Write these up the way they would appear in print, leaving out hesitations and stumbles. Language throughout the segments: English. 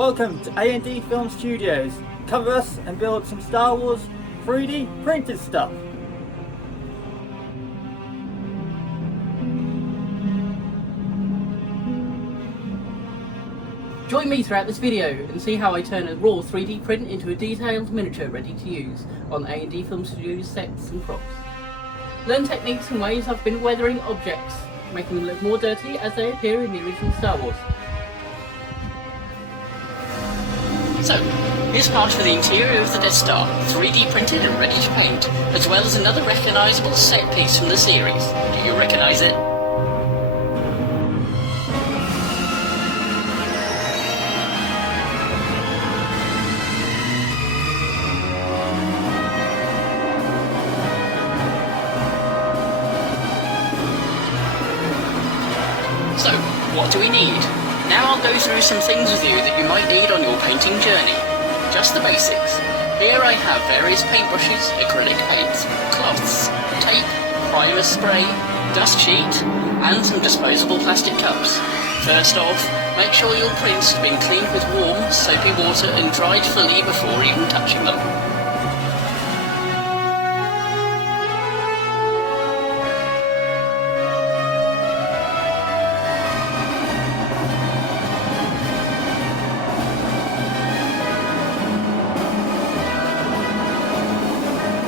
Welcome to A&D Film Studios. Cover us and build some Star Wars 3D printed stuff. Join me throughout this video and see how I turn a raw 3D print into a detailed miniature ready to use on A&D Film Studios sets and props. Learn techniques and ways I've been weathering objects, making them look more dirty as they appear in the original Star Wars. So, here's part for the interior of the Death Star, 3D printed and ready to paint, as well as another recognisable set piece from the series. Do you recognise it? So, what do we need? Now I'll go through some things with you that you might need on your painting journey. Just the basics. Here I have various paintbrushes, acrylic paints, cloths, tape, primer spray, dust sheet, and some disposable plastic cups. First off, make sure your prints have been cleaned with warm, soapy water and dried fully before even touching them.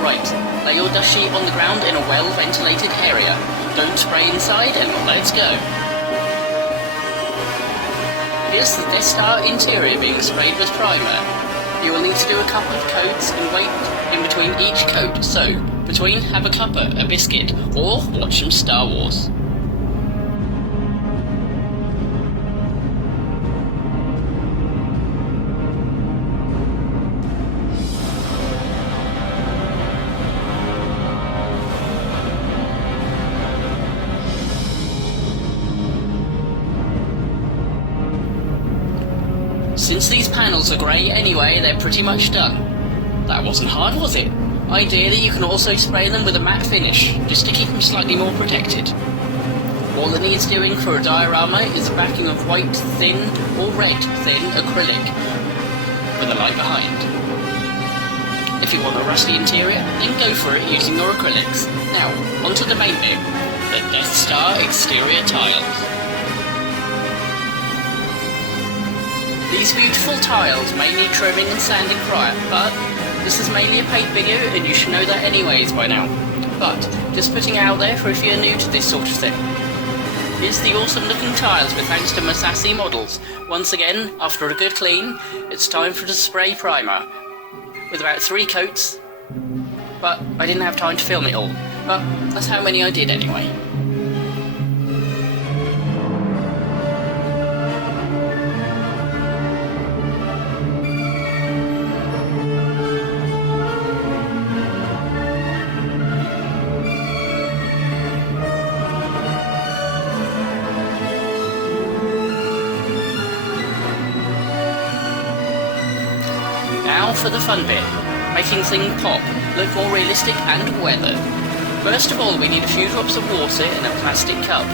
Right, lay your dust sheet on the ground in a well-ventilated area. Don't spray inside and let's go. Here's the Death Star interior being sprayed with primer. You will need to do a couple of coats and wait in between each coat, so between have a cuppa, a biscuit, or watch some Star Wars. Since these panels are grey anyway, they're pretty much done. That wasn't hard, was it? Ideally, you can also spray them with a matte finish, just to keep them slightly more protected. All that needs doing for a diorama is a backing of white, thin, or red, thin acrylic, with a light behind. If you want a rusty interior, then go for it using your acrylics. Now, onto the main bit, the Death Star exterior tiles. These beautiful tiles may need trimming and sanding prior, but this is mainly a paint video and you should know that anyways by now. But, just putting it out there for if you're new to this sort of thing. Here's the awesome looking tiles with thanks to Massassi models. Once again, after a good clean, it's time for the spray primer. With about 3 coats, but I didn't have time to film it all. But that's how many I did anyway. Now for the fun bit, making things pop, look more realistic and weathered. First of all, we need a few drops of water in a plastic cup,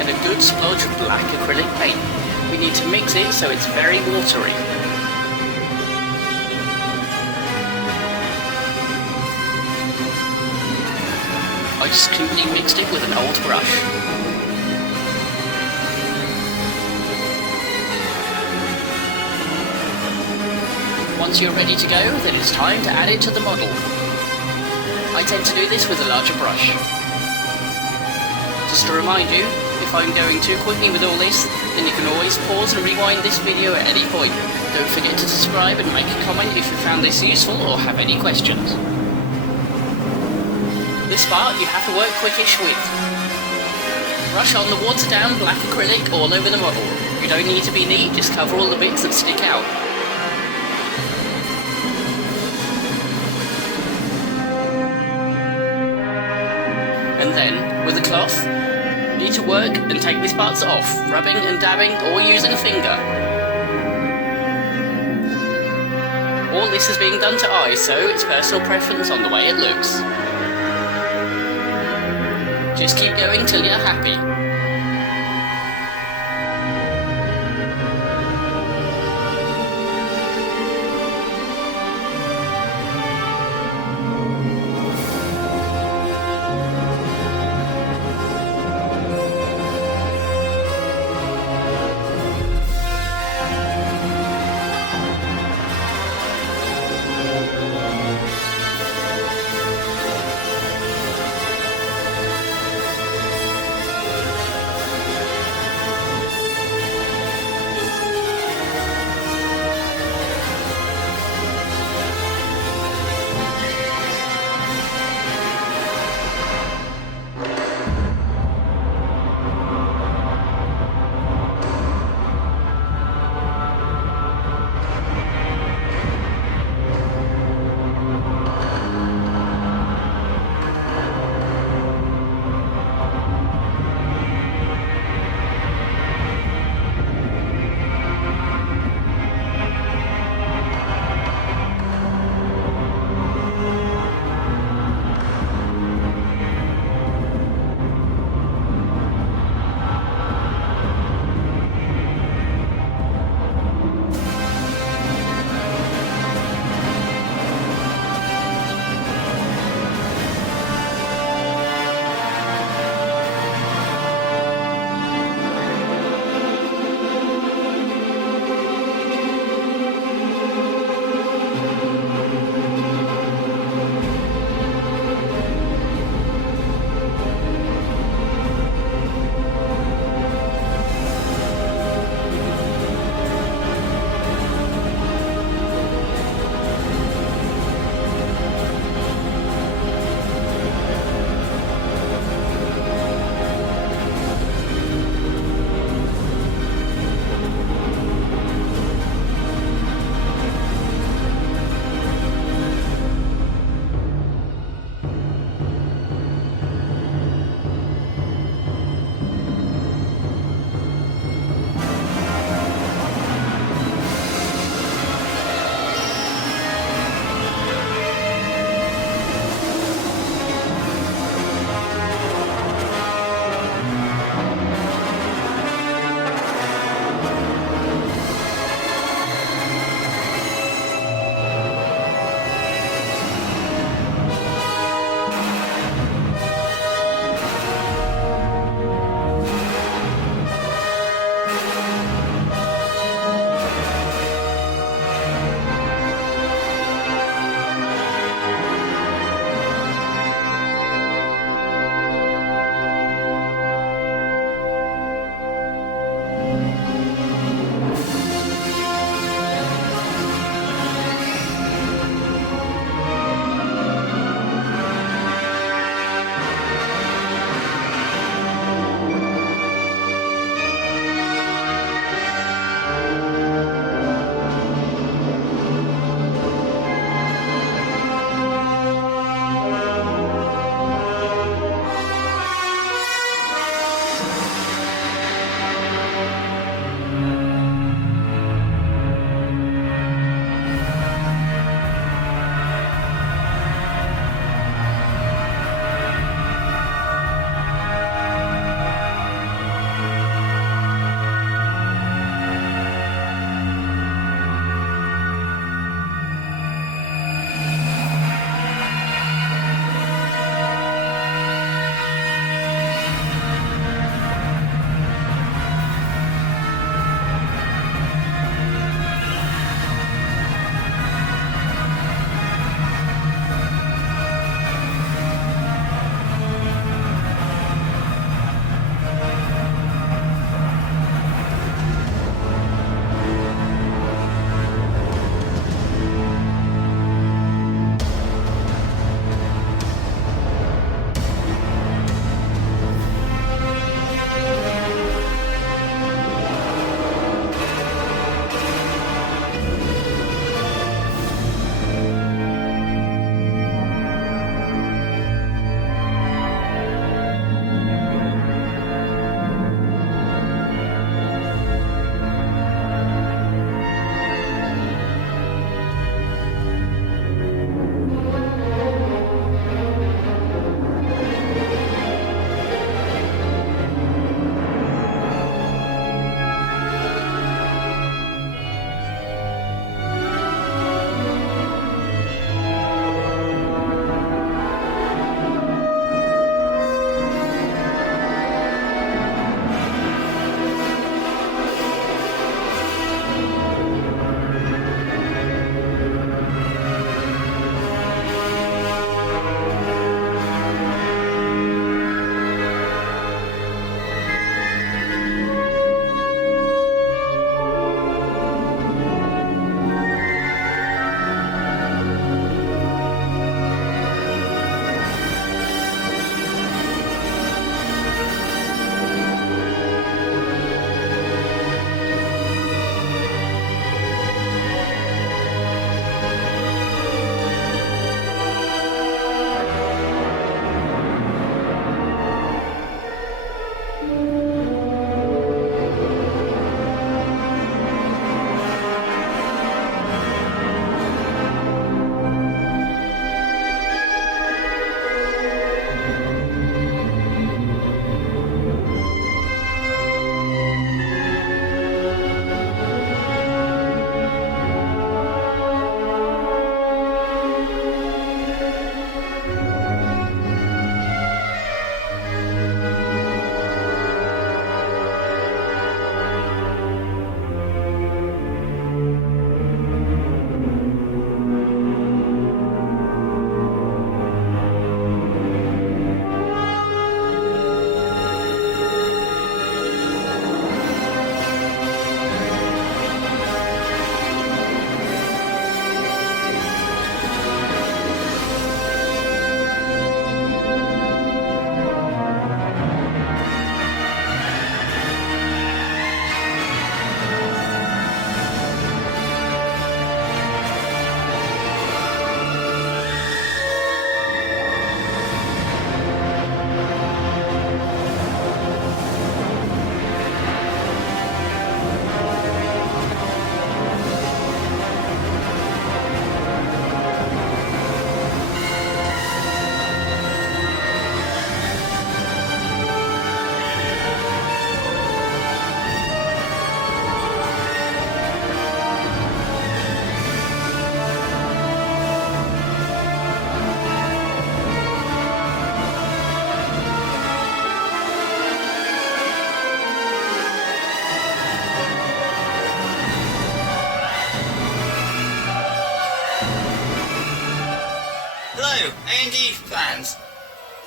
and a good splodge of black acrylic paint. We need to mix it so it's very watery. I just completely mixed it with an old brush. Once you're ready to go, then it's time to add it to the model. I tend to do this with a larger brush. Just to remind you, if I'm going too quickly with all this, then you can always pause and rewind this video at any point. Don't forget to subscribe and make a comment if you found this useful or have any questions. This part you have to work quickish with. Brush on the watered down black acrylic all over the model. You don't need to be neat, just cover all the bits that stick out. And then, with a cloth, you need to work and take these parts off, rubbing and dabbing or using a finger. All this is being done to eye, so it's personal preference on the way it looks. Just keep going till you're happy.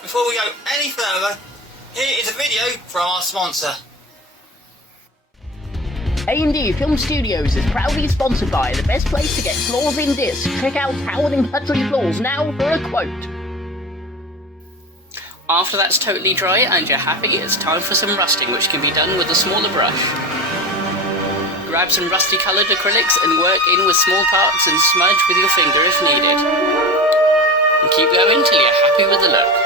before we go any further, here is a video from our sponsor. A&D Film Studios is proudly sponsored by the best place to get floors in disc. Check out Howard & Hudson Floors now for a quote. After that's totally dry and you're happy, it's time for some rusting, which can be done with a smaller brush. Grab some rusty coloured acrylics and work in with small parts and smudge with your finger if needed. And keep going till you're happy with the look.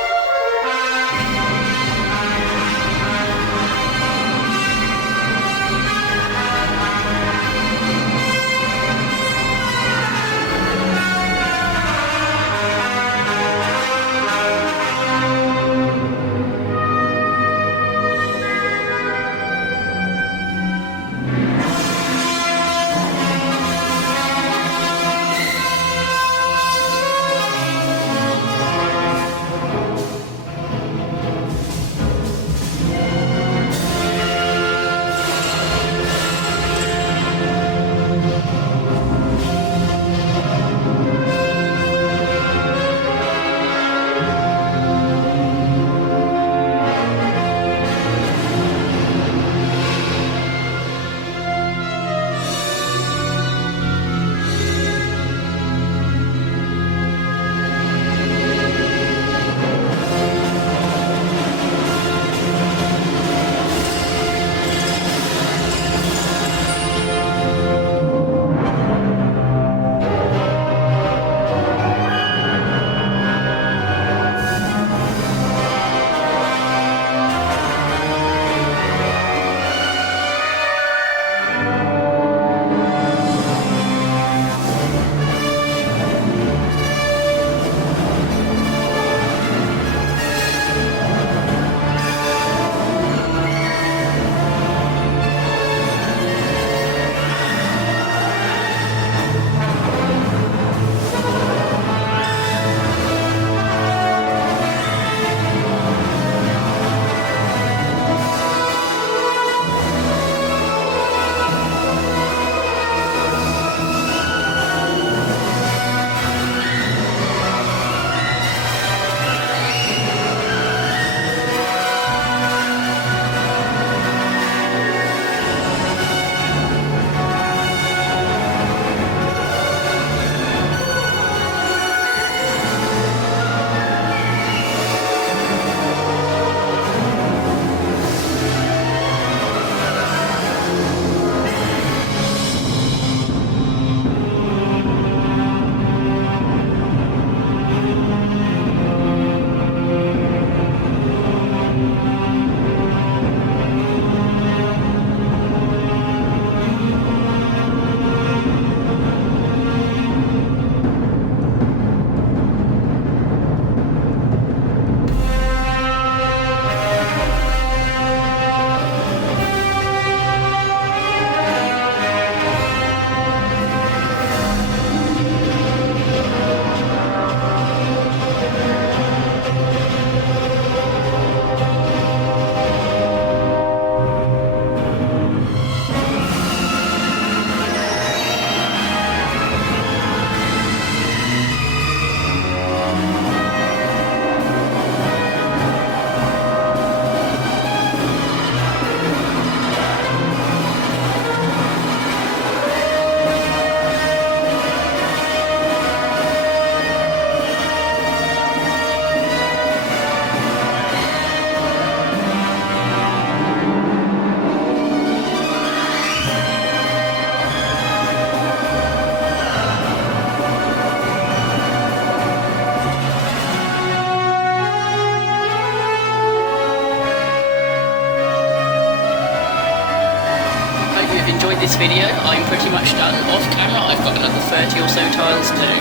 Enjoyed this video. I'm pretty much done. Off camera I've got another 30 or so tiles to do.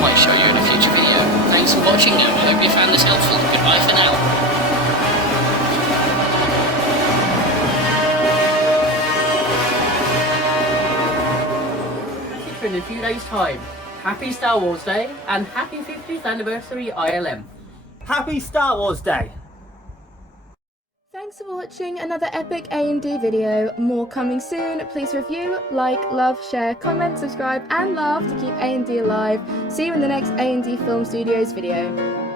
Might show you in a future video. Thanks for watching and I hope you found this helpful. Goodbye for now. Message for in a few days time. Happy Star Wars Day and happy 50th anniversary I.L.M. Happy Star Wars Day! Thanks for watching another epic A&D video. More coming soon. Please review, like, love, share, comment, subscribe and laugh to keep A&D alive. See you in the next A&D Film Studios video.